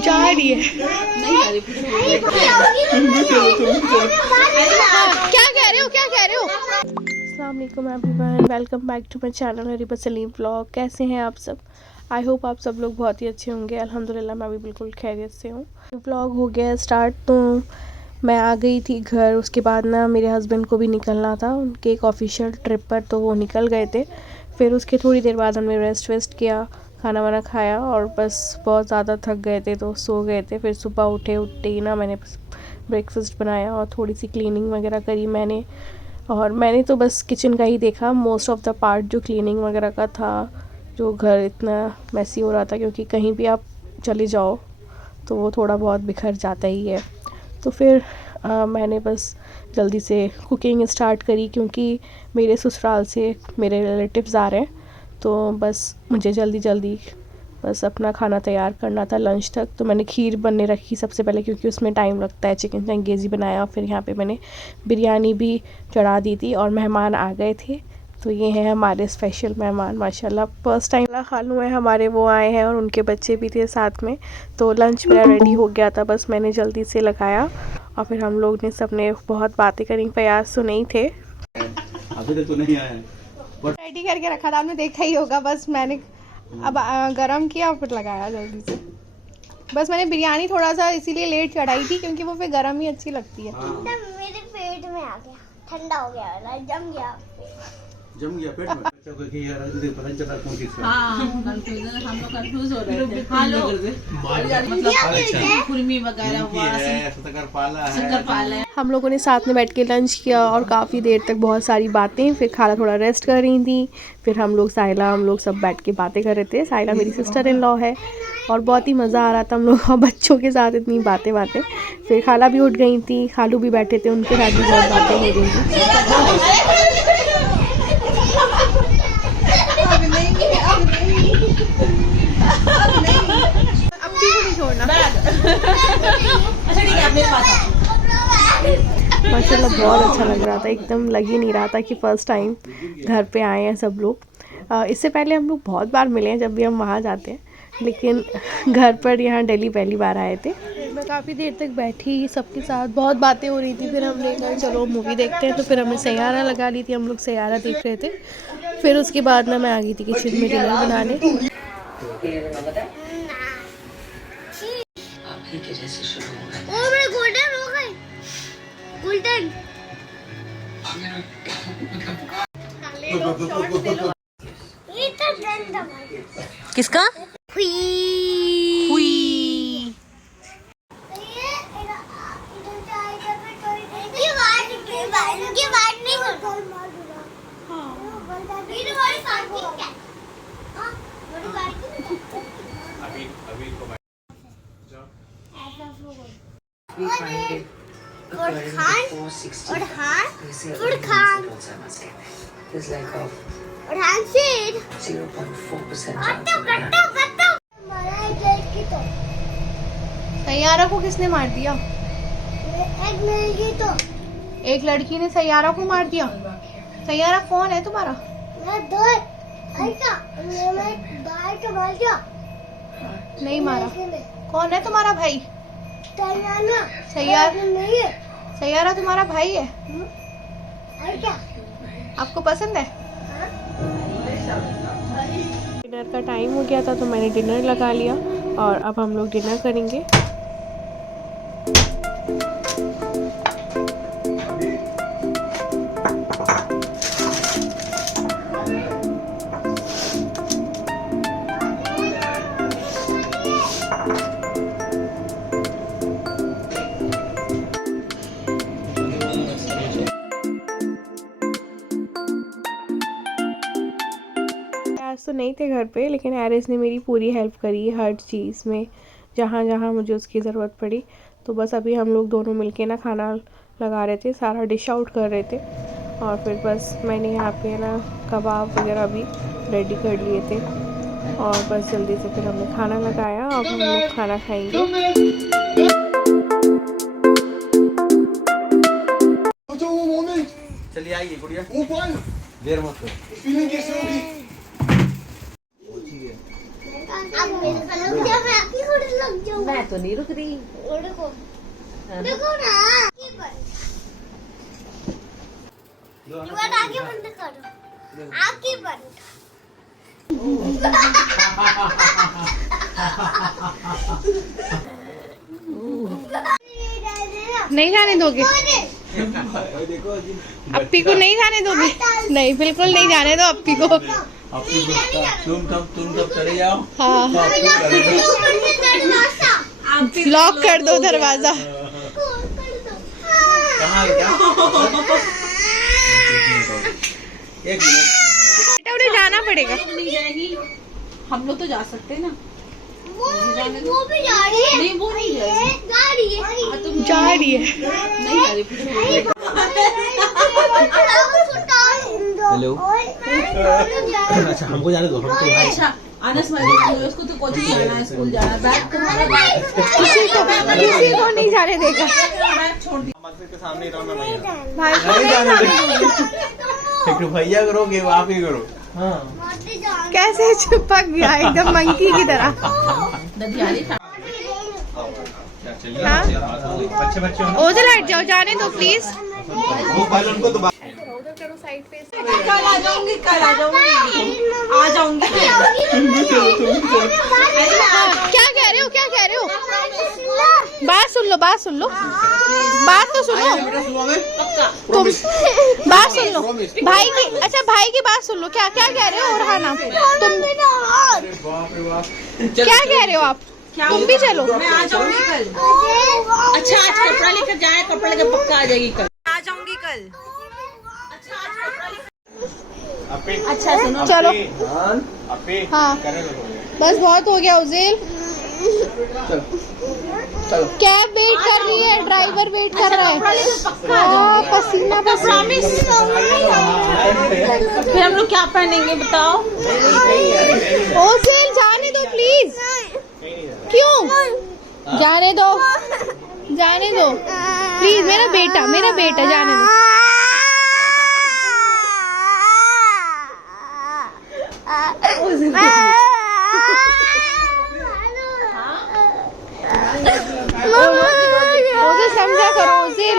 जा रही है। क्या कह रहे हो, क्या कह रहे हो? अस्सलाम वालेकुम everyone, welcome back to my channel Areeba Saleem vlog. कैसे हैं आप सब? आई होप आप सब लोग बहुत ही अच्छे होंगे। अल्हम्दुलिल्लाह मैं भी बिल्कुल खैरियत से हूँ। व्लॉग हो गया स्टार्ट, तो मैं आ गई थी घर। उसके बाद ना मेरे हस्बैंड को भी निकलना था उनके एक ऑफिशियल ट्रिप पर, तो वो निकल गए थे। फिर उसके थोड़ी देर बाद हमने रेस्ट वेस्ट किया, खाना वाना खाया और बस बहुत ज़्यादा थक गए थे तो सो गए थे। फिर सुबह उठते ही ना मैंने ब्रेकफास्ट बनाया और थोड़ी सी क्लीनिंग वगैरह करी मैंने तो बस किचन का ही देखा। मोस्ट ऑफ़ द पार्ट जो क्लीनिंग वगैरह का था, जो घर इतना मैसी हो रहा था क्योंकि कहीं भी आप चले जाओ तो वो थोड़ा बहुत बिखर जाता ही है। तो फिर मैंने बस जल्दी से कुकिंग स्टार्ट करी क्योंकि मेरे ससुराल से मेरे रिलेटिव्स आ रहे हैं, तो बस मुझे जल्दी बस अपना खाना तैयार करना था लंच तक। तो मैंने खीर बनने रखी सबसे पहले क्योंकि उसमें टाइम लगता है। चिकन चंगेज़ी बनाया, फिर यहाँ पे मैंने बिरयानी भी चढ़ा दी थी और मेहमान आ गए थे। तो ये हैं हमारे स्पेशल मेहमान माशाल्लाह। फर्स्ट टाइम खालू हैं हमारे, वो आए हैं और उनके बच्चे भी थे साथ में। तो लंच मेरा रेडी हो गया था, बस मैंने जल्दी से लगाया और फिर हम लोग ने सबने बहुत बातें करी। फयाज तो नहीं थे, अभी तक तो नहीं आया, रेडी करके रखा था, आपने देखा ही होगा। बस मैंने अब गरम किया और फिर लगाया जल्दी से। बस मैंने बिरयानी थोड़ा सा इसीलिए लेट चढ़ाई थी क्योंकि वो फिर गरम ही अच्छी लगती है। मेरे पेट में आ गया, ठंडा हो गया, जम गया पेट में। अच्छा कोई कि यार मुझे पता नहीं चला कौन किसका। हां कंफ्यूजन, हम लोग कंफ्यूज हो रहे थे। हेलो मतलब कुर्मी वगैरह हुआ, शक्कर है। हम लोगों ने साथ में बैठ के लंच किया और काफ़ी देर तक बहुत सारी बातें। फिर खाला थोड़ा रेस्ट कर रही थी, फिर हम लोग सब बैठ के बातें कर रहे थे। साइला मेरी सिस्टर इन लॉ है और बहुत ही मज़ा आ रहा था हम लोग बच्चों के साथ इतनी बातें। फिर खाला भी उठ गई थी, खालू भी बैठे थे, उनके साथ भी बहुत बातें हो रही थी। माशाल्लाह बहुत अच्छा लग रहा था, एकदम लग ही नहीं रहा था कि फ़र्स्ट टाइम घर पे आए हैं सब लोग। इससे पहले हम लोग बहुत बार मिले हैं जब भी हम वहाँ जाते हैं, लेकिन घर पर यहाँ दिल्ली पहली बार आए थे। मैं काफ़ी देर तक बैठी सबके साथ, बहुत बातें हो रही थी। फिर हमने कहा चलो मूवी देखते हैं, तो फिर हमने सैयारा लगा ली थी, हम लोग सैयारा देख रहे थे। फिर उसके बाद ना मैं आ गई थी किचन में डिनर बनाने। किसका? सैयारा को किसने मार दिया? एक लड़की ने सैयारा को मार दिया। सैयारा कौन है तुम्हारा? नहीं मारा। कौन है तुम्हारा भाई? सैयारा तुम्हारा भाई है? आपको पसंद है? डिनर का टाइम हो गया था तो मैंने डिनर लगा लिया और अब हम लोग डिनर करेंगे। तो नहीं थे घर पे, लेकिन एरिस ने मेरी पूरी हेल्प करी हर चीज़ में, जहाँ जहाँ मुझे उसकी ज़रूरत पड़ी। तो बस अभी हम लोग दोनों मिलके ना खाना लगा रहे थे, सारा डिश आउट कर रहे थे। और फिर बस मैंने यहाँ पे ना कबाब वगैरह भी रेडी कर लिए थे और बस जल्दी से फिर हमने खाना लगाया। अब हम लोग खाना खाएंगे। चलिए आइए गुड़िया, देर मत करो। मैं तो नहीं रुक रही। देखो देखो ना आगे बंद करो, आगे बंद। नहीं जाने दोगे? अप्पी को नहीं जाने दोगे? नहीं, बिल्कुल नहीं जाने दो अप्पी को। तुम जब चले जाओ हाँ, लॉक कर दो दरवाजा। कहाँ क्या? एक मिनट, बेटा उन्हें जाना पड़ेगा। नहीं जाएगी, हम लोग तो जा सकते हैं ना। वो भी जा रही है। नहीं वो नहीं जाएगी, जा रही है। तुम जा रही है। नहीं जा रही, पूछो। हेलो। अच्छा हमको जाने दो, हमको अच्छा आनस मारी, उसको तो कोचिंग जाना है, स्कूल जाना है, बैग तुम्हारा किसी को नहीं जाने देगा। बैग छोड़ दी। के सामने ही रहूंगा मैं यहाँ। भाई को नहीं नहीं जाने जाने दो। एक भैया करोगे आप ही करो। हाँ कैसे चिपक गया एकदम मंकी की तरह। दधियाली खा। हाँ? बच्चे बच्चे ओझल हट जाओ, जाने दो प्लीज। वो पहले उनको तो कल आ जाऊंगी, कल आ जाऊंगी, आ जाऊंगी। क्या कह रहे हो, क्या कह रहे हो? बात सुन लो, बात सुन लो, बात तो सुनो। तुम बात सुन लो भाई की। अच्छा भाई की बात सुन लो। क्या क्या कह रहे हो ओरहाना? तुम क्या कह रहे हो आप? तुम भी चलो। मैं आ जाऊंगी कल। अच्छा आज कपड़ा लेकर जाए, कपड़ा लेकर पक्का आ जाएगी कल। आ जाऊंगी कल। अच्छा सुनो, चलो। अपे हाँ बस बहुत हो गया उजेल। कैब वेट कर रही है, ड्राइवर वेट कर रहा है। पसीना पसीना। फिर हम लोग क्या पहनेंगे बताओ? उजेल जाने दो प्लीज। क्यों? जाने दो, जाने दो प्लीज। मेरा बेटा जाने दो। उसे समझा करो उजिल।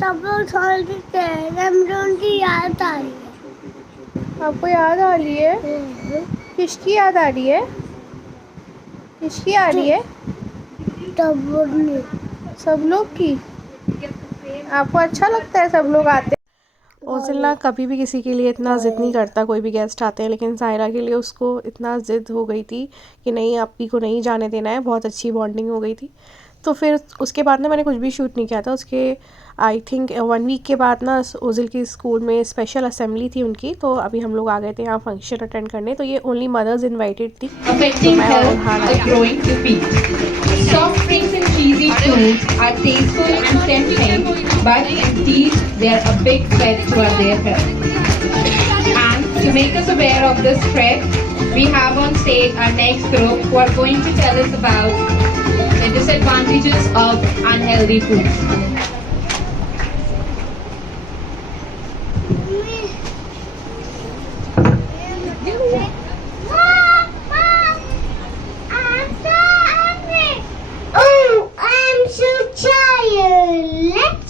सब लोग छोड़ देते हैं, रमजान की याद आ रही है। आपको याद आ रही है? किसकी याद आ रही है? किसकी आ रही है? सब लोग की। आपको अच्छा लगता है सब लोग आते? ओजिल ना कभी भी किसी के लिए इतना ज़िद नहीं करता, कोई भी गेस्ट आते हैं, लेकिन सायरा के लिए उसको इतना ज़िद हो गई थी कि नहीं अप्पी को नहीं जाने देना है। बहुत अच्छी बॉन्डिंग हो गई थी। तो फिर उसके बाद ना मैंने कुछ भी शूट नहीं किया था। उसके आई थिंक 1 वीक के बाद ना ओजिल की स्कूल में स्पेशल असेंबली थी उनकी, तो अभी हम लोग आ गए थे यहाँ फंक्शन अटेंड करने। तो ये ओनली मदर्स इन्वाइटेड थी। Affecting health is growing to peak. Soft drinks and cheesy foods are tasteful and tempting, but indeed they are a big threat to their health. And to make us aware of this threat, we have on stage our next group who are going to tell us about the disadvantages of unhealthy foods.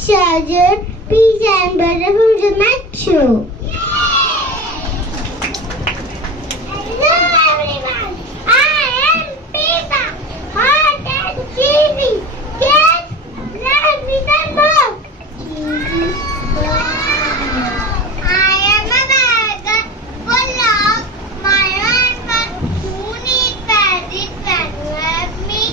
Charger, pizza and butter from the metro. Hello everyone, I am Pizza, hot and cheesy. Get bread with a book. I am a burger full of mayo but who needs patty with me?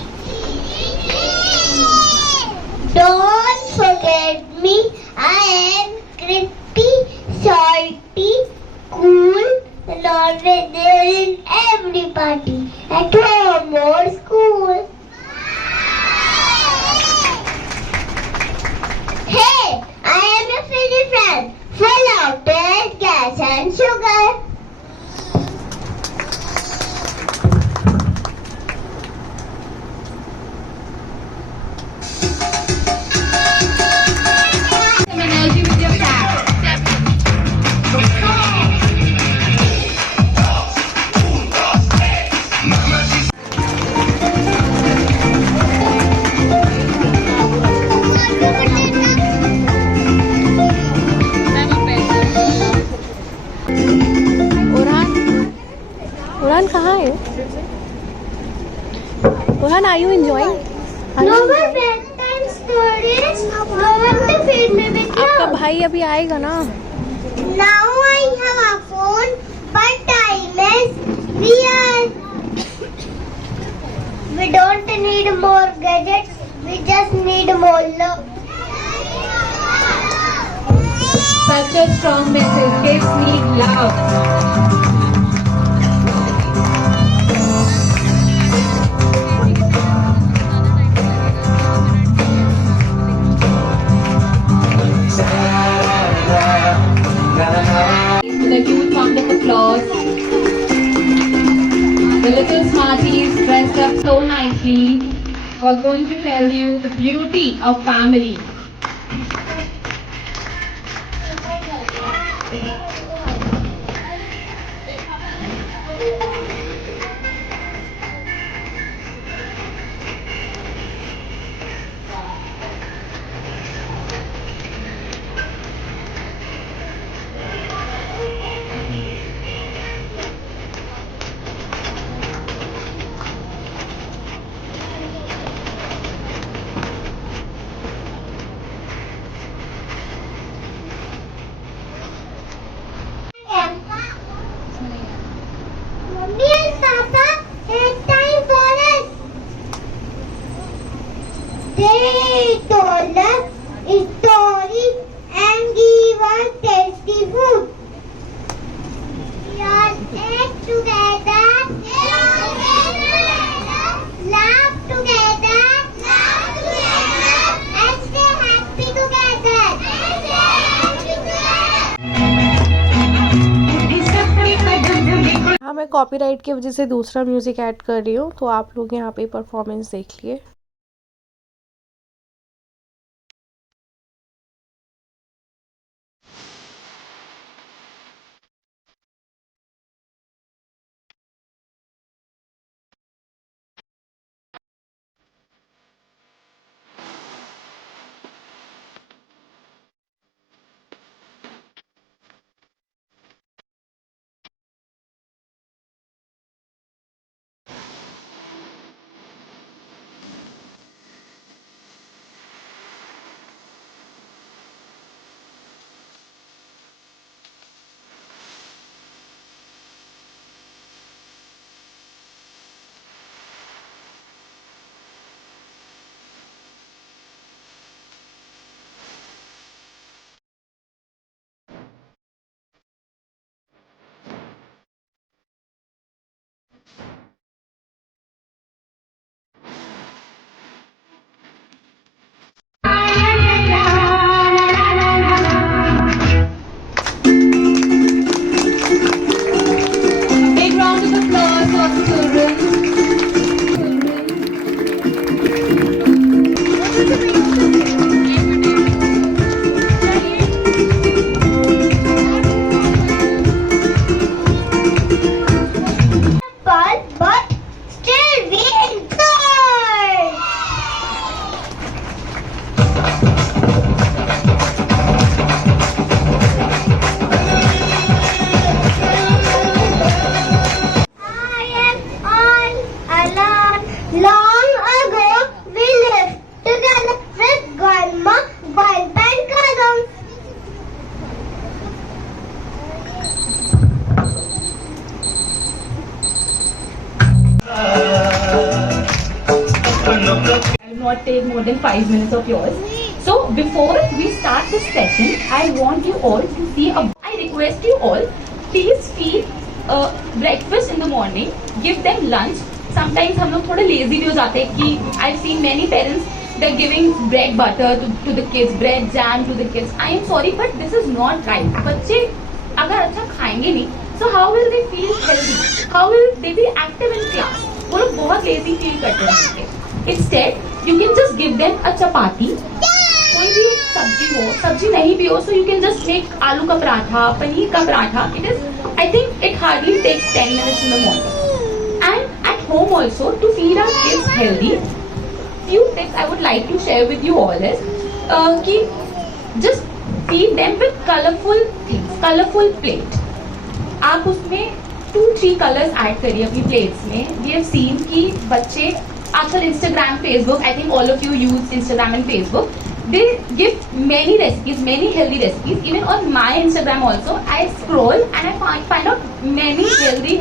Don't forget me, I am crispy, salty, cool, and always there in every party, at home or school. Hey, I am a fizzy friend, full of taste, gas and sugar. Some energy with your clap. Burhan कहाँ है? Burhan, are you enjoying? No more bedtime stories. No one to feed me with आपका love. भाई अभी आएगा ना? Now I have a phone, but time is we don't need more gadgets. We just need more love. Such a strong message. Kids need love. With a huge round of applause. The little smarties dressed up so nicely are going to tell you the beauty of family. Mommy and Papa, it's time for us. They told us a story and gave us tasty food. We all ate together, laugh together, and stay happy together. हाँ, मैं copyright की वजह से दूसरा music add कर रही हूँ, तो आप लोग यहाँ पे परफॉर्मेंस देख लिए। Big round of applause for the children. But still we enjoy. I am all alone. Long ago we lived together with grandma, grandpa and cousins. I will not take more than 5 minutes of yours. So before we start this session, I want you all to see I request you all, please feed breakfast in the morning, give them lunch. Sometimes हम लोग थोड़े lazy भी हो जाते हैं कि I've seen many parents they're giving bread butter to the kids, bread jam to the kids. I am sorry but this is not right. बच्चे अगर अच्छा खाएंगे नहीं, so how will they feel healthy? How will they be active in class? वो लोग बहुत lazy feel करते हैं। Instead, you can just give them a chapati. कोई भी सब्जी हो, सब्जी नहीं भी हो, so you can just make आलू का पराठा, पनीर का paratha. It is, I think it hardly takes 10 minutes in the morning. And at home also, to feed our kids healthy, few tips I would like to share with you all is कि just feed them with colorful things, colorful plate. आप उसमें 2-3 colours add करिए अपनी plates में. We have seen कि बच्चे आजकल Instagram, Facebook, I think all of you use Instagram and Facebook. They give many recipes, many healthy recipes. Even on my Instagram also, I scroll and I find out many healthy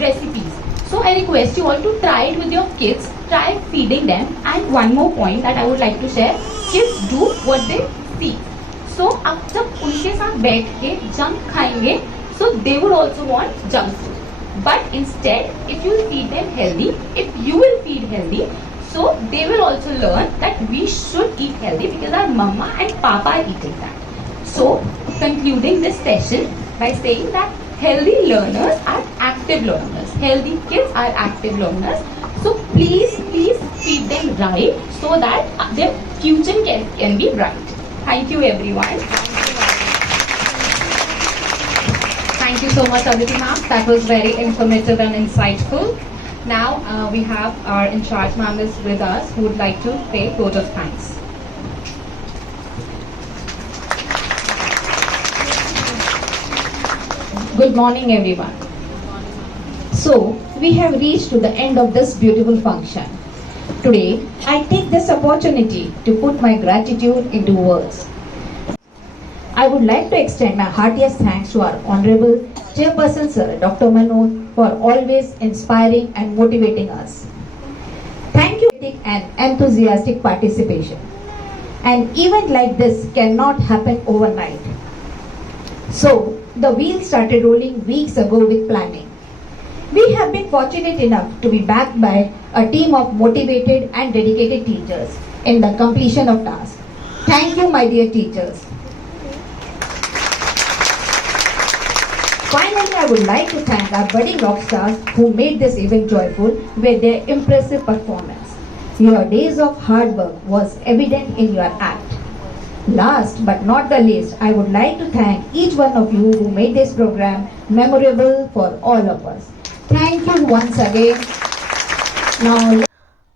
recipes. So I request you all to try it with your kids. Try feeding them. And one more point that I would like to share: kids do what they see. So अब जब उनके साथ बैठ के junk खाएंगे, so they would also want junk food. But instead, if you feed them healthy, if you will feed healthy, so they will also learn that we should eat healthy because our mama and papa are eating that. So concluding this session by saying that healthy learners are active learners. Healthy kids are active learners. So please feed them right so that their future can be bright. Thank you everyone. Thank you so much, Aditi ma'am. That was very informative and insightful. Now we have our in charge ma'am is with us who would like to pay vote of thanks. Good morning everyone. So we have reached to the end of this beautiful function. Today I take this opportunity to put my gratitude into words. I would like to extend my heartiest thanks to our Honorable Chairperson Sir Dr. Manoj for always inspiring and motivating us. Thank you and enthusiastic participation. An event like this cannot happen overnight. So the wheels started rolling weeks ago with planning. We have been fortunate enough to be backed by a team of motivated and dedicated teachers in the completion of tasks. Thank you, my dear teachers. Finally, I would like to thank our budding rock stars who made this event joyful with their impressive performance. Your days of hard work was evident in your act. Last but not the least, I would like to thank each one of you who made this program memorable for all of us. Thank you once again. Now,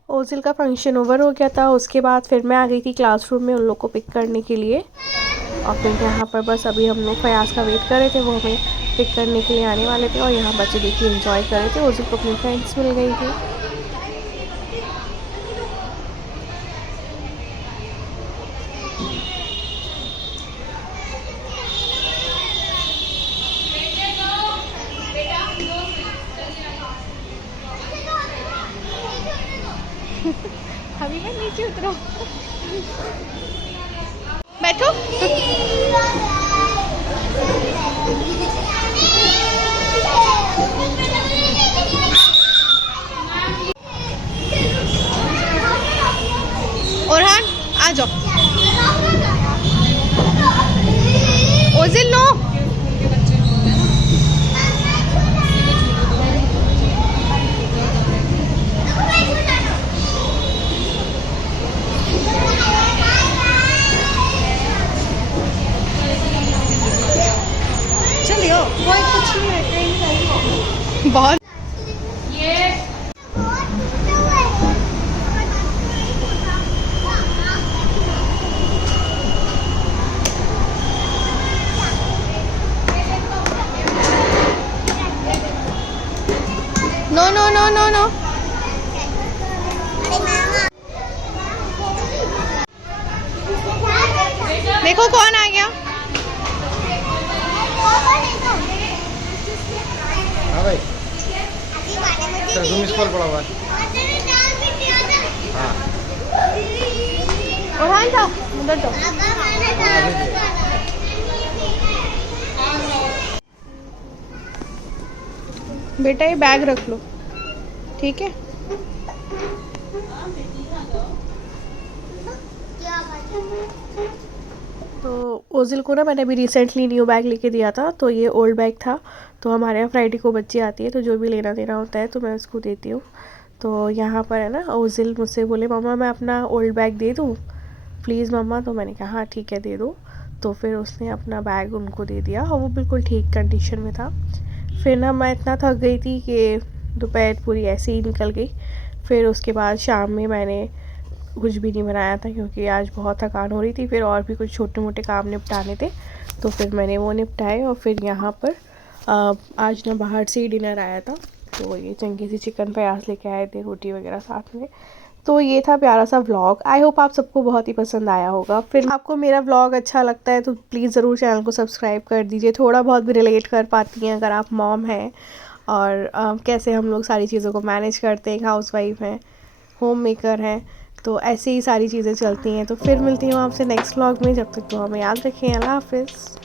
Ozil का function over हो गया था. उसके बाद फिर मैं आ गई थी क्लासरूम में उन लोग को पिक करने के लिए. और फिर यहाँ पर बस अभी हम लोग फयाज का वेट कर रहे थे, वो हमें पिक करने के लिए आने वाले थे. और यहाँ बच्चे देखिए एंजॉय कर रहे थे. ओजिल को अपनी फ्रेंड्स मिल गई थी. अभी मैं नीचे उतरो. बैठो. ओरहान आ जाओ. Ozil no. चलियो कोई कुछ नहीं है. बहुत no no no no no. देखो कौन आ गया. हाँ भाई सर तुम स्कूल पढ़ा हुआ हाँ ओरहान था उधर तो. बेटा ये बैग रख लो, ठीक है. तो ओजिल को ना मैंने अभी रिसेंटली न्यू बैग लेके दिया था. तो ये ओल्ड बैग था. तो हमारे यहाँ फ्राइडे को बच्ची आती है तो जो भी लेना देना होता है तो मैं उसको देती हूँ. तो यहाँ पर है ना ओजिल मुझसे बोले मम्मा मैं अपना ओल्ड बैग दे दूँ प्लीज़ मम्मा. तो मैंने कहा हाँ ठीक है दे दो. तो फिर उसने अपना बैग उनको दे दिया और वो बिल्कुल ठीक कंडीशन में था. फिर ना मैं इतना थक गई थी कि दोपहर पूरी ऐसे ही निकल गई. फिर उसके बाद शाम में मैंने कुछ भी नहीं बनाया था क्योंकि आज बहुत थकान हो रही थी. फिर और भी कुछ छोटे मोटे काम निपटाने थे तो फिर मैंने वो निपटाए. और फिर यहाँ पर आज ना बाहर से ही डिनर आया था, तो ये चंकी सी चिकन प्याज लेके आए थे, रोटी वगैरह साथ में। तो ये था प्यारा सा व्लॉग। आई होप आप सबको बहुत ही पसंद आया होगा। फिर आपको मेरा व्लॉग अच्छा लगता है तो प्लीज़ ज़रूर चैनल को सब्सक्राइब कर दीजिए। थोड़ा बहुत भी रिलेट कर पाती हैं अगर आप मॉम हैं, और कैसे हम लोग सारी चीज़ों को मैनेज करते हैं, हाउसवाइफ हैं, होम मेकर हैं, तो ऐसे ही सारी चीज़ें चलती हैं। तो फिर मिलती हूँ आपसे नेक्स्ट व्लॉग में। जब तक तो हमें याद रखें। अल्लाह हाफिज़।